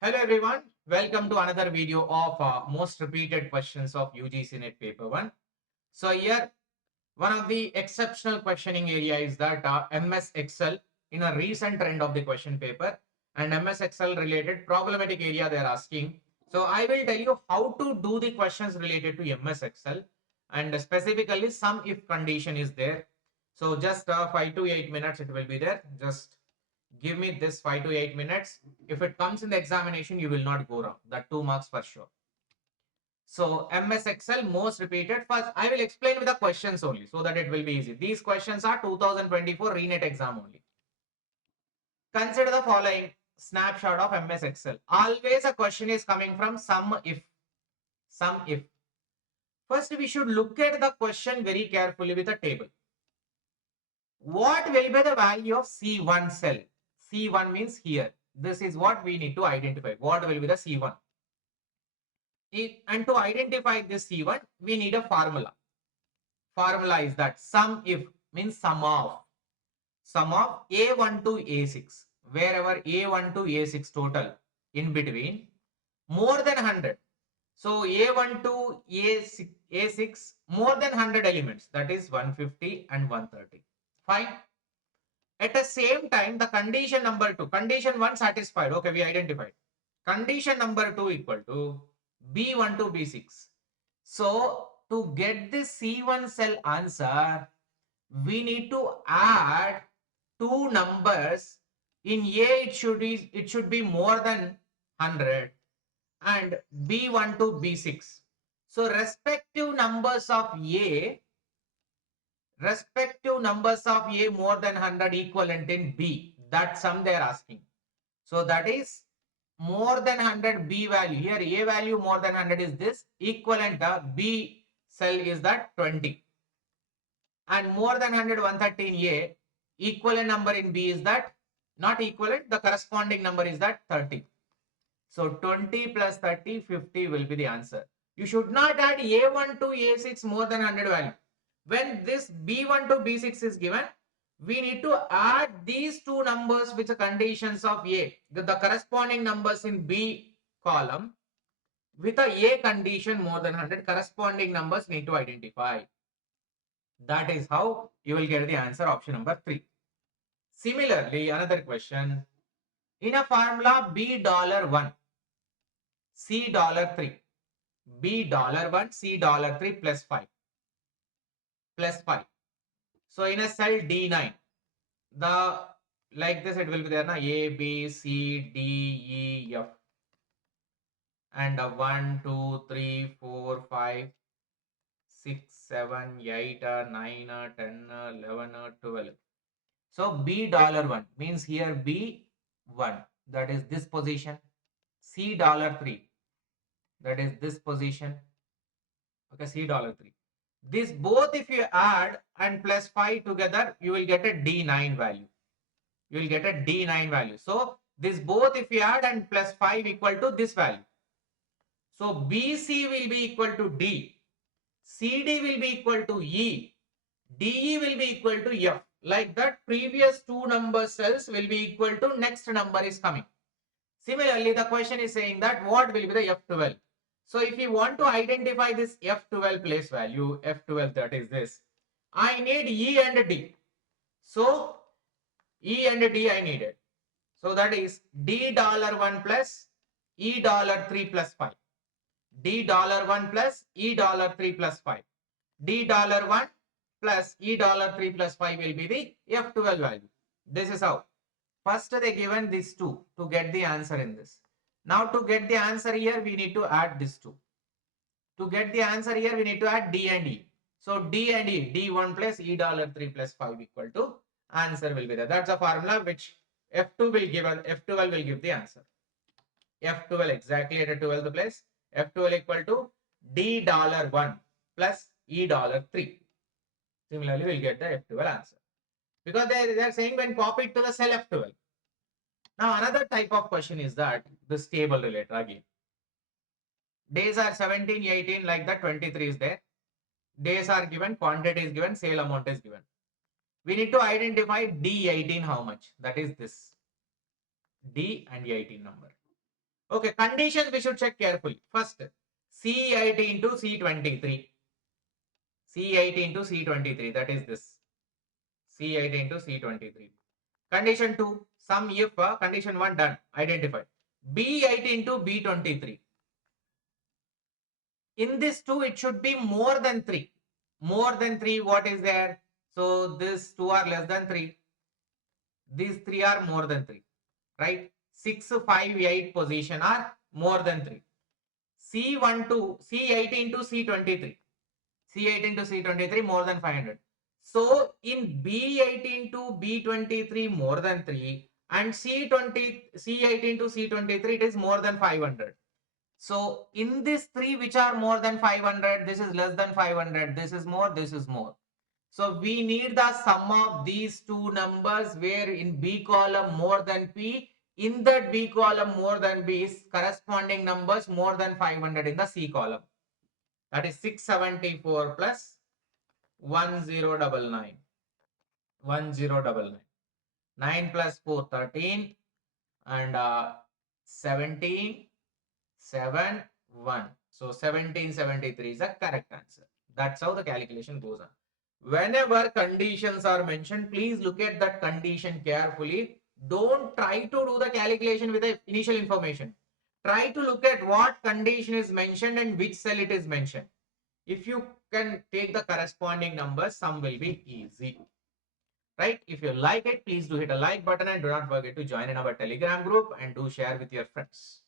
Hello everyone, welcome to another video of most repeated questions of UGC NET paper 1. So here one of the exceptional questioning area is that MS Excel in a recent trend of the question paper and MS Excel related problematic area they are asking. So I will tell you how to do the questions related to MS Excel and specifically some if condition is there. So just 5 to 8 minutes it will be there. Just give me this 5 to 8 minutes. If it comes in the examination, you will not go wrong. That 2 marks for sure. So MS Excel most repeated. First, I will explain with the questions only so that it will be easy. These questions are 2024 RENET exam only. Consider the following snapshot of MS Excel. Always a question is coming from sum if. Sum if. First, we should look at the question very carefully with a table. What will be the value of C1 cell? C1 means here. This is what we need to identify. What will be the C1? And to identify this C1, we need a formula. Formula is that sum if means sum of A1 to A6. Wherever A1 to A6 total in between more than 100. So A1 to A6 more than 100 elements, that is 150 and 130. Fine. At the same time, the condition number 2, condition 1 satisfied. Okay, we identified. Condition number 2 equal to B1 to B6. So to get this C1 cell answer, we need to add two numbers. In A, it should be more than 100 and B1 to B6. So respective numbers of A more than 100 equivalent in B. That sum they are asking. So that is more than 100 B value. Here A value more than 100 is this. Equivalent B cell is that 20. And more than 100, 130 in A. Equivalent number in B is that not equivalent. The corresponding number is that 30. So 20 plus 30, 50 will be the answer. You should not add A1 to A6 more than 100 value. When this B1 to B6 is given, we need to add these two numbers which are conditions of A, the corresponding numbers in B column with a condition more than 100, corresponding numbers need to identify. That is how you will get the answer, option number 3. Similarly, another question. In a formula $1, $3, $1, $3 plus 5. Plus 5. So in a cell D9, the like this it will be there na A, B, C, D, E, F. And 1, 2, 3, 4, 5, 6, 7, 8, 9, 10, 11, 12. So $1 means here B1, that is this position. $3, that is this position. Okay, $3. This both if you add and plus 5 together, you will get a D9 value. You will get a D9 value. So this both if you add and plus 5 equal to this value. So BC will be equal to D. CD will be equal to E. DE will be equal to F. Like that, previous two number cells will be equal to next number is coming. Similarly, the question is saying that what will be the F12? So if you want to identify this F12 place value, F12 that is this, I need E and D. So E and D I needed. So that is $1 plus $3 plus 5. $1 plus $3 plus 5. $1 plus $3 plus 5 will be the F12 value. This is how. First they given these two to get the answer in this. Now to get the answer here, we need to add this two. To get the answer here, we need to add D and E. So D and E, D1 plus $3 plus 5 equal to answer will be there. That's a formula which F2 will give, F12 will give the answer. F12 exactly at a 12th place. F12 equal to $1 plus $3. Similarly, we'll get the F12 answer. Because they are saying when copied to the cell F12. Now, another type of question is that this table related again. Days are 17, 18, like that, 23 is there. Days are given, quantity is given, sale amount is given. We need to identify D18 how much. That is this. D and 18 number. Okay, conditions we should check carefully. First, C80 into C23. C80 into C23, that is this. C80 into C23. Condition 2, sum if condition 1 done, identified. B80 into B23. In this 2, it should be more than 3. More than 3, what is there? So this 2 are less than 3. These 3 are more than 3. Right? 6, 5, 8 position are more than 3. C12, C18 into C23. C18 to C23 more than 500. So in B18 to B23 more than 3 and C18 to C23 it is more than 500. So in this 3 which are more than 500, this is less than 500, this is more, this is more. So we need the sum of these two numbers where in B column more than P, in that B column more than B is corresponding numbers more than 500 in the C column. That is 674 plus 1099. 1099. 9 plus 4, 13 and 17, 7, 1. So 1773 is the correct answer. That's how the calculation goes on. Whenever conditions are mentioned, please look at that condition carefully. Don't try to do the calculation with the initial information. Try to look at what condition is mentioned and which cell it is mentioned. If you can take the corresponding numbers, sum will be easy. Right? If you like it, please do hit a like button and do not forget to join in our Telegram group and do share with your friends.